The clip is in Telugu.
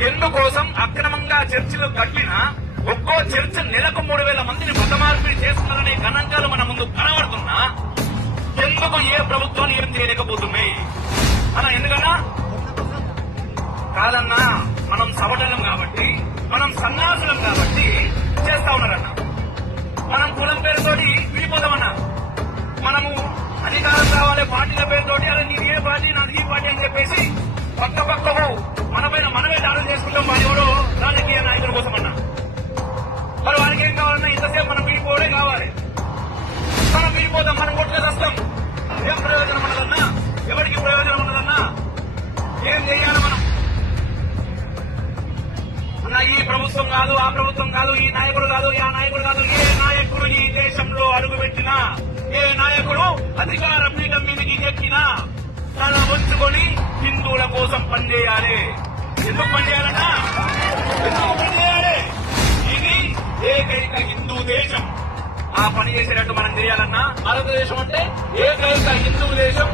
ఎందుకోసం అక్రమంగా చర్చిలు కట్టిన ఒక్కో చర్చ నెలకు మూడు వేల మందిని మతమార్పిడి చేస్తున్నారనే గణాంకాలు మన ముందు కనబడుతున్నా? ఎందుకు ఏ ప్రభుత్వాలు ఏం చేయలేకపోతున్నాయి? అన్న ఎందుకన్నా? కాదన్నా మనం సవటలం కాబట్టి మనం సన్యాసులం కాబట్టి చేస్తా ఉన్నారన్న. మనం కులం పేరుతోటి విడిపోదామన్నా. మనము అధికారం కావాలి పార్టీల పేరుతోటి అలా నీ ఏ పార్టీ నాది ఈ పార్టీ అని చెప్పేసి పక్క పక్క మనం మనం కొట్టుకు వస్తాం ఏం ప్రయోజనం ఉన్నదన్నా ఎవరికి ప్రయోజనం ఉన్నదన్నా ఏం చేయాలి మనం? అన్న ఈ ప్రభుత్వం కాదు ఆ ప్రభుత్వం కాదు ఈ నాయకుడు కాదు ఆ నాయకుడు కాదు ఏ నాయకుడు ఈ దేశంలో అడుగుపెట్టినా ఏ నాయకుడు అధికార పీఠం మీదకి ఎక్కినా తల వంచుకొని హిందువుల కోసం పనిచేయాలి. ఎందుకు పనిచేయాలన్నా ఎందుకు పనిచేయాలి? ఇది ఏకైక హిందూ దేశం. ఆ పని చేసేటట్టు మనం చేయాలన్నా భారతదేశం అంటే ఏకైక హిందూ దేశం.